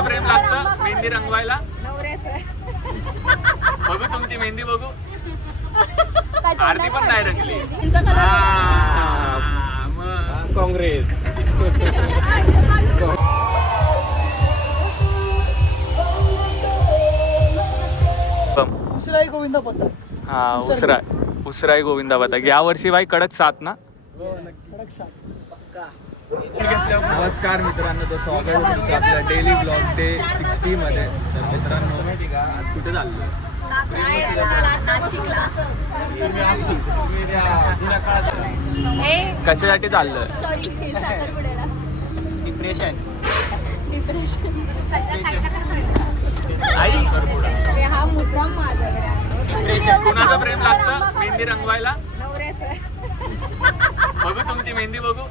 कुणाचं प्रेम लागतं मेहंदी रंगवायला? बघू तुमची मेहंदी बघू. आरती पण नाही रंगली. काँग्रेस. उसराई गोविंदा पथक. हा उसराई गोविंदा पथक. या वर्षी बाई कडक 7 ना. नमस्कार मित्रांनो, तर स्वागत आहे तुमचं आपल्या डेली ब्लॉग डे 60 मध्ये. तर मित्रांनो आज कुठे चाललो? कशासाठी चाललोय? डिप्रेशन. आई हा मुद्दा माझा. कुणाचं प्रेम लागतं मेहंदी रंगवायला? बघू तुमची मेहंदी बघू.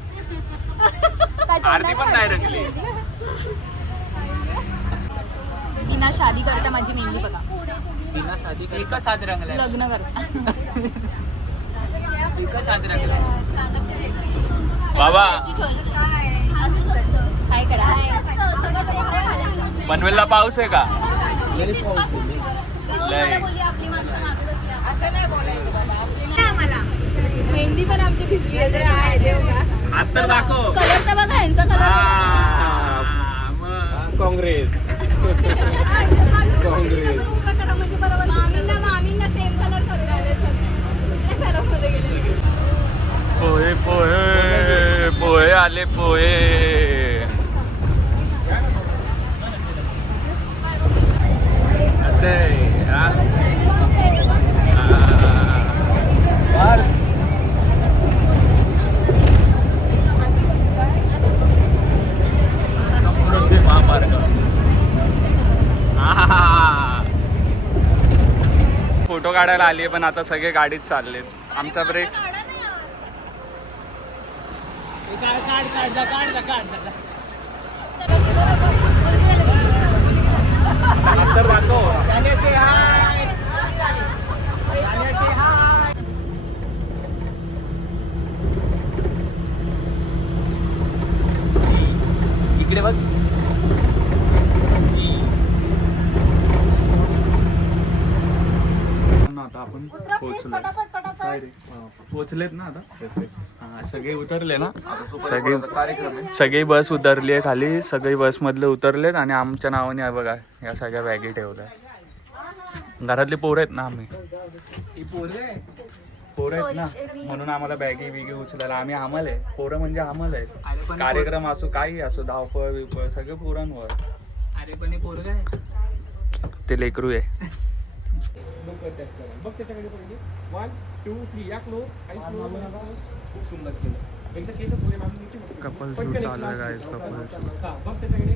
आरती पण नाही रंगली. बिना शादी करता माझी मेहंदी बघा. बिना शादी एकच हात रंगलाय. लग्न करता एकच हात रंगलाय. बाबा काय करा. पनवेलला पाऊस आहे का? लय. मेहंदी पण आमची भिजली आहे. आता दाखव. कलर तर बघा यांचा कलर. काँग्रेस. काँग्रेस. मामींना सेम कलर पोहे पोहे पोहे आले पोहे. असे समृद्धी महामार्ग. फोटो काढायला आली पण आता सगळे गाडीत चाललेत. आमचा ब्रेक इकडे बघ. आता आपण पोचलेत ना आता. हा सगळे उतरले ना. सगळी बस उतरली आहे खाली. सगळी बस मधले उतरलेत आणि आमच्या नावाने आहे बघा या सगळ्या बॅगी ठेवल्या. घरातली पोरं आहेत ना आम्ही. ही पोरं आहेत ना म्हणून आम्हाला बॅगी बिगी उचलायला आम्ही आम्हाला आहे. पोरं म्हणजे आम्हाला आहे. कार्यक्रम असो काही असो धावपळ बिवपळ सगळं पोरांवर. अरे पण हे पोरं काय ते लेकरू आहे. बघ त्याच्याकडे पहिले 1 2 3 या क्लोज. खूप सुंदर केलं. एकदा केस थोडे मागून कपल शूट चालू आहे गाईस. Couple shoot. बघ त्याच्याकडे.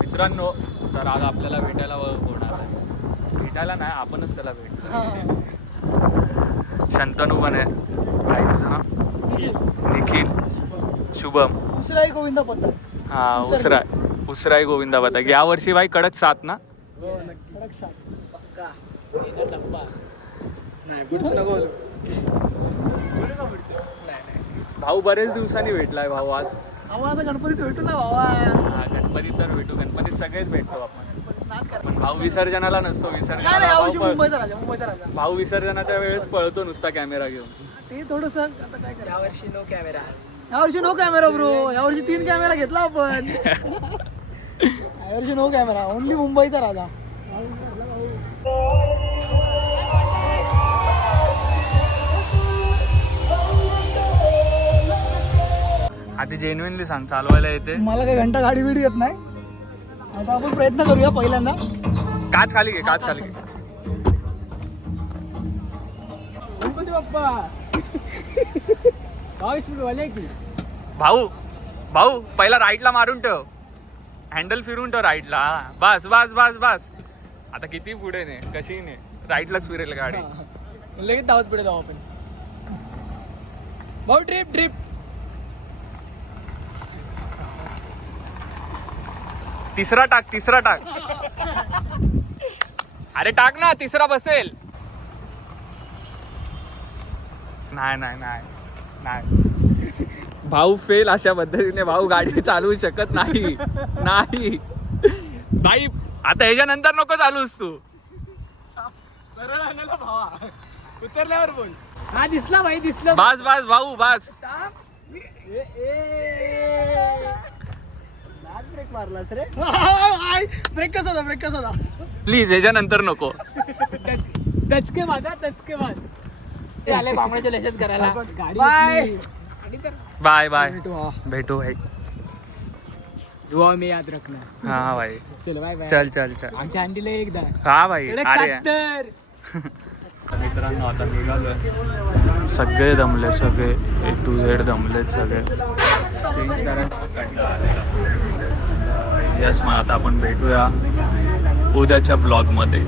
मित्रांनो तर आज आपल्याला भेटायला होणार आहे. भेटायला नाही आपणच त्याला भेटतो. शंतनू पण आहे. काय तुझं नाव? निखिल शुभम उसराई गोविंदा पत्ता. हा उसराई गोविंदा पथक. या वर्षी भाई कडक 7 ना. कडक साथ. पक्का. नाही पुढचं नको बोलू. भाऊ बरेच दिवसांनी भेटलाय भाऊ आज. आम्हाला आता गणपतीत भेटू ना भावा. हा, गणपतीत तर भेटू. गणपतीत सगळेच भेटतो आपण. पण भाऊ विसर्जनाला नसतो. नाही विसर्जनाला यावर्षी भाऊ मुंबईचा राजा. भाऊ विसर्जनाच्या वेळेस पळतो नुसता कॅमेरा घेऊन. ते थोडस आता काय करा. यावर्षी नो कॅमेरा ब्रो. यावर्षी 3 कॅमेरा घेतला आपण. यावर्षी नो कॅमेरा. ओनली मुंबईचा राजा. आधी जेन्युइनली सांग, चालवायला येते? मला काही घंटा गाडी बिडी येत नाही. आता आपण प्रयत्न करूया पहिल्यांदा. काच खाली घे, काच खाली घे. गणपती बाप्पा. भाऊ भाऊ पहिला राईटला मारून ठेव. हँडल फिरून ठेव राईटला. बस बस बस बस. आता किती पुढे ने कशी ने राईटलाच फिरेल गाडी. लगेच धावत पुढे जाऊ आपण. भाऊ ड्रिप. तिसरा टाक. अरे टाक ना, तिसरा बसेल. नाही भाऊ फेल. अशा पद्धतीने भाऊ गाडी चालवू शकत नाही. भाई आता ह्याच्यानंतर नको चालूस तू. सरळ आणायला भावा. उतरल्यावर बोल. हा दिसला भाई दिसला. बस भाऊ बस. ब्रेक मारलास रे. ब्रेक कसा होता. प्लीज ह्याच्यानंतर नको. टचके बाद. ते आले बांबड्याच्या लेशात करायला. बाय बाय भेटू भाई. दुआ में याद रखना. हा भाई चल बाय. चल आमच्या हँडीला एकदा. हा भाई. अरे मित्रांनो आता निघालोय. सगळे दमले. सगळे A to Z दमलेत सगळे. चेंज करायला. यस मग आता आपण भेटूया उद्याच्या ब्लॉगमध्ये.